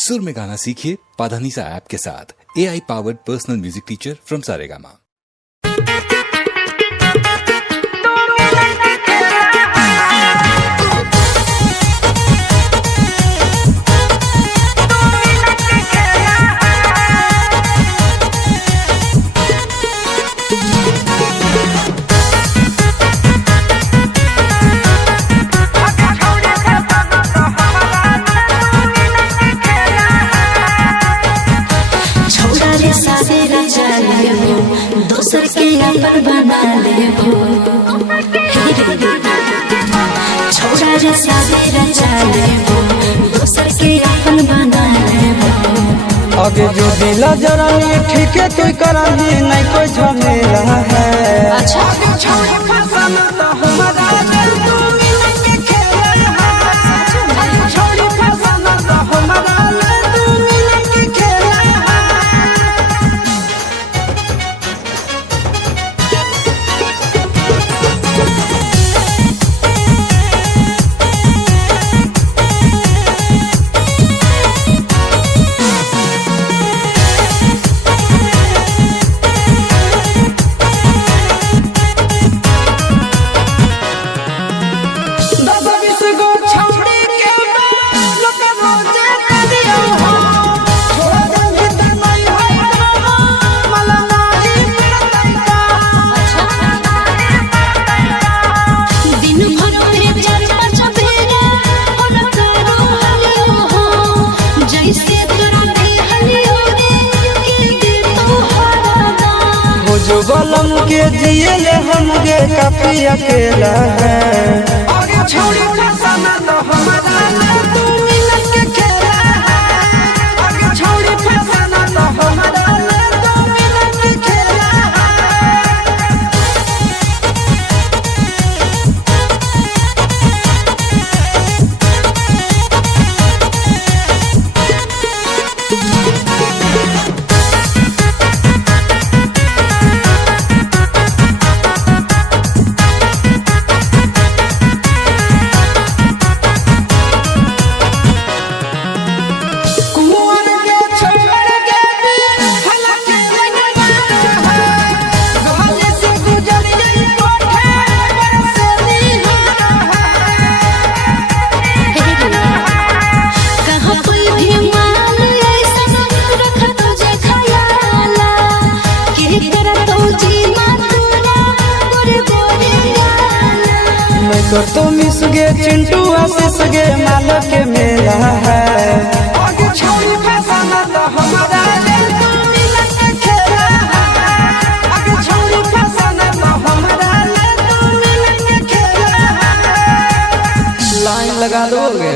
सुर में गाना सीखिए पाधानीसा ऐप के साथ। AI powered personal music teacher from Saregama. दोसर के अपन बना लेबो छोड़ा रे सादे रचा लेबो दोसर के अपन बना लेबो। आगे जो दिला जरा ठीक है तू कराही नहीं कोई झमेला है। अच्छा छोड़ फसाना तो हमारा दिल तू मिलन के खेला है। छोड़ फसाना तो हमारा दिल तू मिलन के खेला है। जो बलम के जिए ले हम गे काफी अकेला है। आगे छोड़ी फसाना तो हमारा तू मिलन के खेला है। आगे छोड़ी फसाना तो हमारा तू मिलन के खेला है। तो मिस गे चिंटू आशीष गे मालक के मेला है। आगे छोड़ी फसाना तो हमारा दिल तू मिलन के खेला है। आगे छोड़ी फसाना तो हमारा दिल तू मिलन के खेला है। लाइन लगा दोगे।